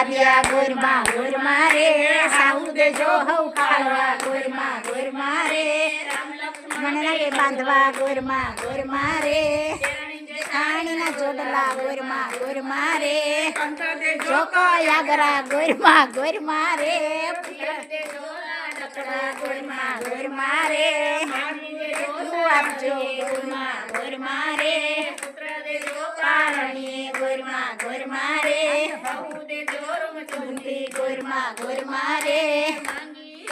વાદ્યા ગોરમાં રે સાઉ દેજો હઉ ખાવા ગોરમાં રે મને રે બાંધવા ગોરમાં રે ખાણીના જોડલા ગોરમાં રે જોકો યાગરા ગોરમાં રે ગોરમાં રે તું આપજો ગોરમાં રે પારણી ગોરમાં રે ગોરમાં રે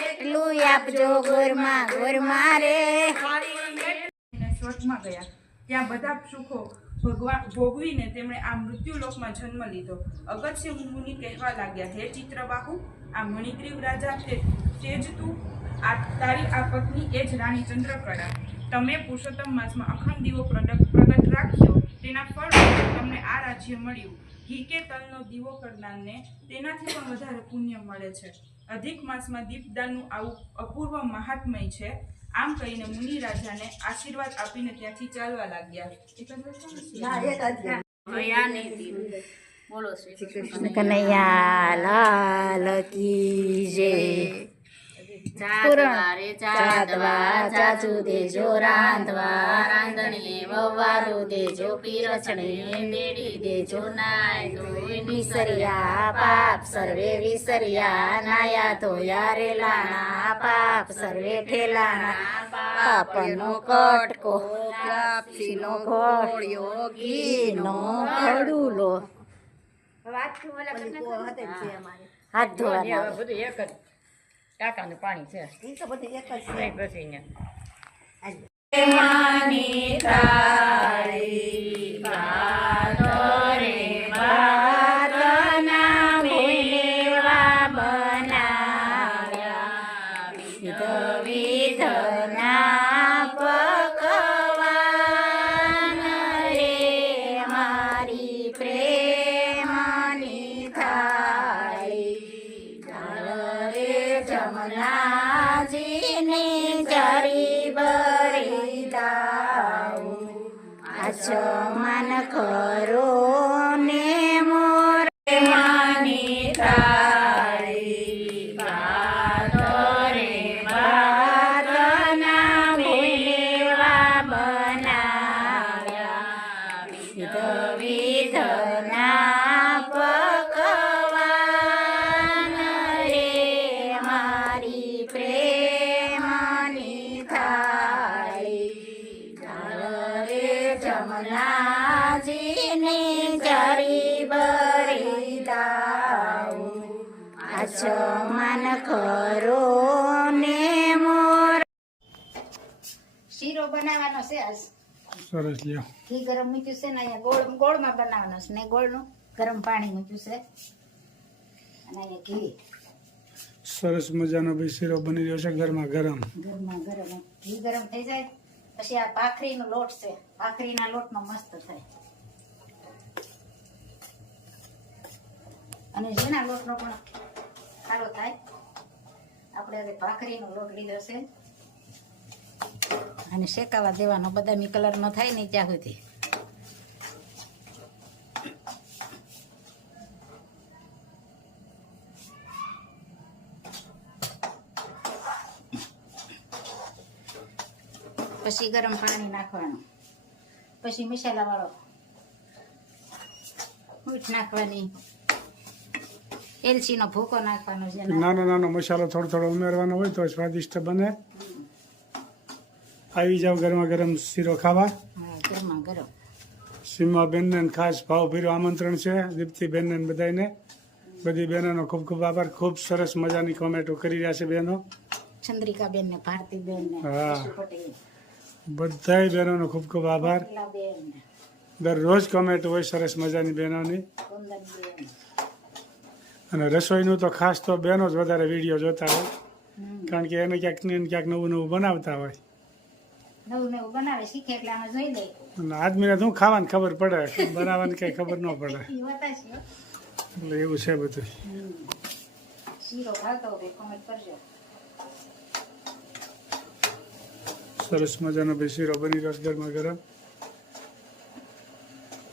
એટલું આપજો ગોરમાં રે. સ્વર્ગમાં ગયા ત્યાં બધા સુખો ભોગવીને તેમણે આ મૃત્યુલોકમાં જન્મ લીધો. અગત્ય મુનિ કહેવા લાગ્યા, હે ચિત્રબાહુ, આ મણિગ્રીવ રાજા તે જ તું, આ તારી આ પત્ની એ જ રાણી ચંદ્રકળા. તમે પુરુષોત્તમ માસમાં અખંડ દીવો પ્રગટ રાખ્યો, તેના ફળ તમને આ રાજ્ય મળ્યું. ઘી કે તલનો દીવો કરનારને તેનાથી પણ વધારે પુણ્ય મળે છે. અધિક માસમાં દીપદાનનું આવું અપૂર્વ મહાત્મય છે. આમ કહીને મુનિ રાજાને આશીર્વાદ આપીને ત્યાંથી ચાલવા લાગ્યા. કનૈયા લાલ કી જય. ચાદવા ચાચુ દેજો રાંધવા, રાંધણીએ વવારું દેજો પીરસણે, દેડી દેજો નાય ધોઈ વિસર્યા પાપ સર્વે વિસર્યા, નાયા ધોયા રે લાણા પાપ સર્વે ઠેલાણા, પાપનો કટકો પાપસીનો ઘોડિયો ઘીનો ઘડુલો. હાથ ધોવાના બધું એક જ ટાંકાનું પાણી છે. એ તો બધું એક જ છે. પછી માની તાળી પાદરે બાદના ભૂલેવા બનાવ્યા, વિધના પકવાન રે મારી પ્રેમની થાળી. રે જમનાજીને જરી બરી દાઉ, આચમન કરો ને મોરે માની તાળી પાદરે બાદના ભૂલેવા બનાવ્યા, વિધના પકવાન રે મારી પ્રેમની થાળી. રે જમનાજીને જરી બરી દાઉ, આચમન કરો ને મોર. શીરો બનાવવાનો છે આજ. સરસ લ્યો. ઘી ગરમ મૂક્યું છે ને અહીંયા ગોળમાં બનાવવાનો છે ને ગોળનું ગરમ પાણી મૂક્યું છે અને અહીંયા ઘી. સરસ મજાનો ભાઈ શીરો બની રહ્યો છે ગરમા ગરમ. ગરમા ગરમ ઘી ગરમ થઈ જાય પછી આ ભાખરીનો લોટ છે, ભાખરીના લોટનો મસ્ત થાય. અને ઝીણા લોટનો પણ સારો થાય. આપણે હવે ભાખરીનો લોટ લીધો છે અને શેકાવા દેવાનો, બદામી કલરનો થાય ને ત્યાં સુધી. પછી ગરમ પાણી નાખવાનું, પછી મસાલા વાળો મીઠ નાખવાની, એલચીનો ભૂકો નાખવાનો છે. નાનો નાનો મસાલો થોડો થોડો ઉમેરવાનો હોય તો સ્વાદિષ્ટ બને. આવી જાવ ગરમા ગરમ શીરો ખાવા. ગરમા ગરમ. સીમાબેનને ખાસ ભાવભર્યું આમંત્રણ છે. દીપ્તિબેનને બધાને, બધી બહેનોનો ખૂબ ખૂબ આભાર. ખૂબ સરસ મજાની કોમેન્ટો કરી રહ્યા છે બહેનો. ચંદ્રિકાબેન ને ભારતીબેન ને હા. પટેલ બધાય બહેનોનો ખૂબ ખૂબ આભાર. બેન ને દરરોજ કોમેન્ટ હોય સરસ મજાની બહેનોની. કુંદનબેન. અને રસોઈનું તો ખાસ તો બહેનો જ વધારે વિડીયો જોતા હોય, કારણ કે એને ક્યાંક ને ક્યાંક નવું નવું બનાવતા હોય. નવું નવું બનાવે શીખે એટલે આમાં જોઈ લે. અને આદમીને શું ખાવાની ખબર પડે, બનાવવાની કઈ ખબર ન પડે. ઈ બતાવશે હો. એટલે એવું છે બધું. શીરો ભાવતો હોય કોમેન્ટ કરજો. સરસ મજાનો ભાઈ શીરો બની રહ્યો છે ગરમા ગરમ.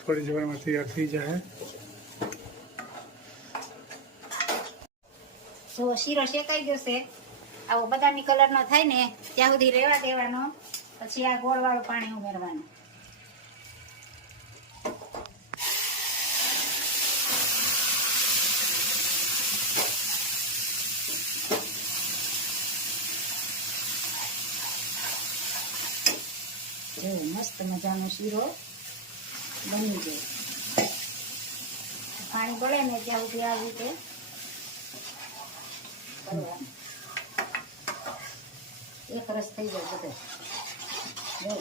થોડી જ વારમાં તૈયાર થઈ જાય. જો શીરો શેકાઈ ગયો છે, આવો બદામી કલરનો થાય ને ત્યાં સુધી રહેવા દેવાનો, પછી આ ગોળવાળું પાણી ઉમેરવાનું. જો મસ્ત મજાનો શીરો બની જાય. પાણી બળે ને ત્યાં સુધી આવી રીતે કરવાનું. એક રસ થઈ જાય બધો. જો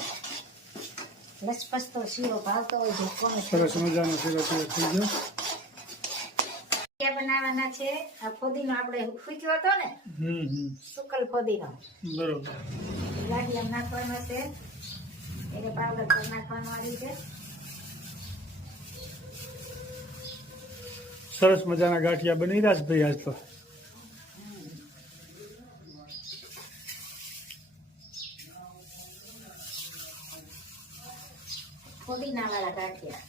લસપસતો શીરો ભાવતો હોય છે કોને. સરસ મજાનો શીરો તૈયાર થઈ ગયો. ક્યાં બનાવવાના છે? આ ફોદીનો આપણે ફૂક્યો હતો ને, સુકલ ફોદીનો બરોબર. ગાંઠિયા નાખવાનો છે, એને પાવડર પર નાખવાનો આ રીતે. સરસ મજાના ગાંઠિયા બની રહ્યા છે ભાઈ આજ તો. ફોદીના વાળા ગાંઠિયા.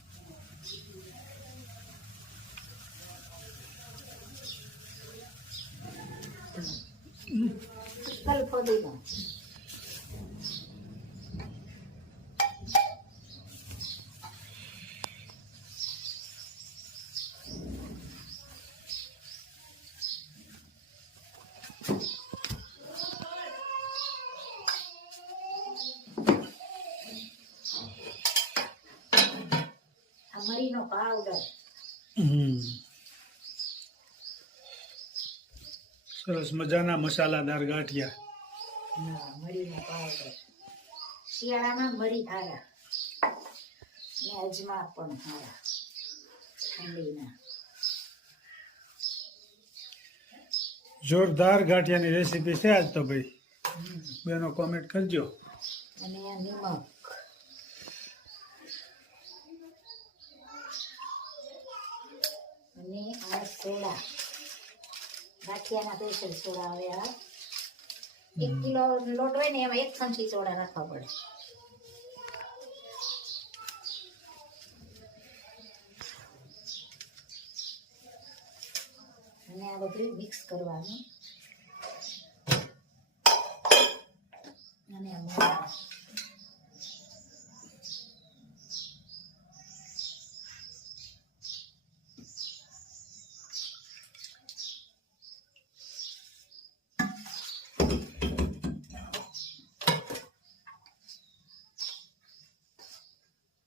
સુકલ ફોદીનો. મરીનો પાવડર. સરસ મજાના મસાલાદાર ગાંઠિયા. મરીનો પાવડર. શિયાળામાં મરી હારા અને અજમા પણ હારા ઠંડીના. જોરદાર ગાંઠિયાની રેસીપી છે આજ તો ભાઈ. બેનો કોમેન્ટ કરજો. અને આ નિમક. અને આ સોડા. ગાંઠિયાના સ્પેશિયલ સોડા આવે. આ 1 કિલો લોટ હોય ને એમાં 1 ચમચી સોડા નાખવા પડે. અને આ બધું મિક્સ કરવાનું. અને આ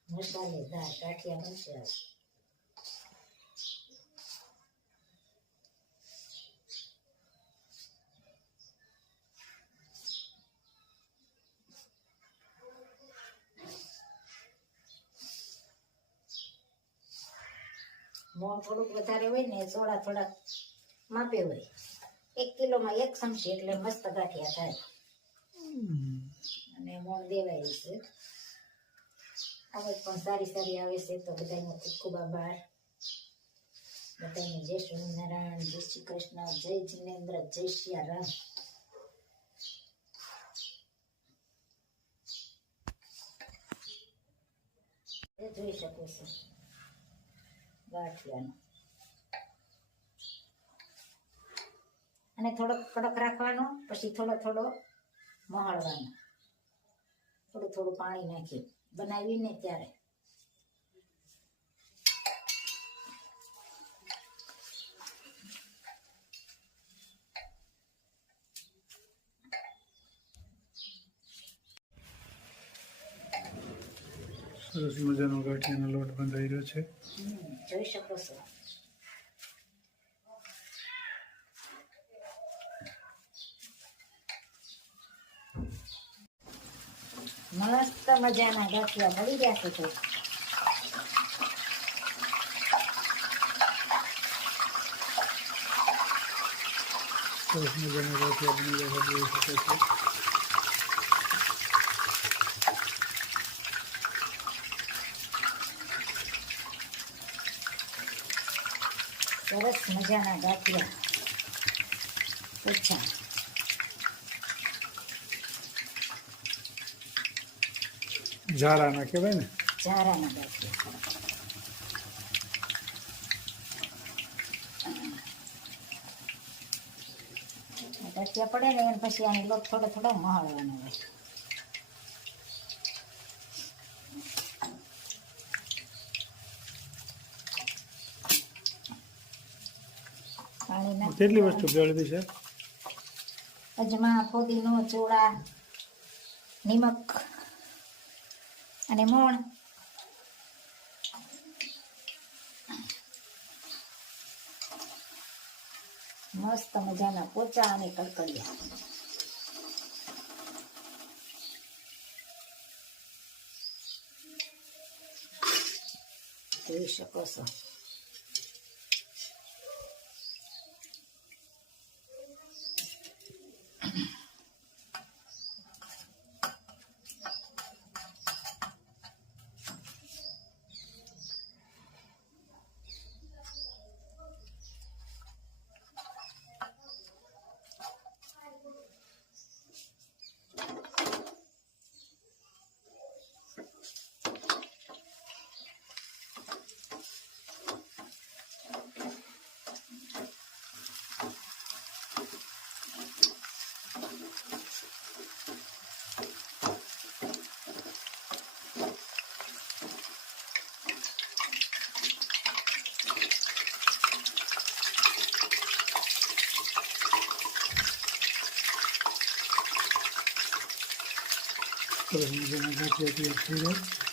મસાલેદાર ગાંઠિયા બનશે. મોણ થોડુંક વધારે હોય ને, સોડા થોડા માપે હોય. 1 કિલોમાં 1 ચમચી એટલે મસ્ત ગાંઠિયા થાય. અને મોણ દેવાય છે. આવડ પણ સારી સારી આવે છે. તો બધાનો ખૂબ ખૂબ આભાર. બધાને જય સ્વામિનારાયણ, જય શ્રી કૃષ્ણ, જય જિનેન્દ્ર, જય સિયારામ. જોઈ શકો છો ગાંઠિયાનો. અને થોડોક કડક રાખવાનો, પછી થોડો થોડો મહાળવાનો. થોડું થોડું પાણી નાખી બનાવીને ત્યારે. સરસ મજાનો ગાંઠિયાનો લોટ બંધાઈ રહ્યો છે. જોઈ શકો છો. મસ્ત મજાના ગાંઠિયા મળી ગયા છે. સરસ મજાના ગાંઠિયા બની રહ્યા છે, જોઈ શકો છો. સરસ મજાના ગાંઠિયા ઓછા. ઝારાના કહેવાય ને, ઝારાના ગાંઠિયા. ગાંઠિયા પડે ને એને પછી આની લોટ થોડો થોડો મહાળવાનો હોય. પાણી નાખી કેટલી વસ્તુ ભેળવી છે? અજમા, ફોદીનો, ચોળા, નિમક અને મોણ. મસ્ત મજાના પોચા અને કડકડિયા. જોઈ શકો છો. સરસ મજાના ગાંઠિયા તૈયાર થઈ જાય.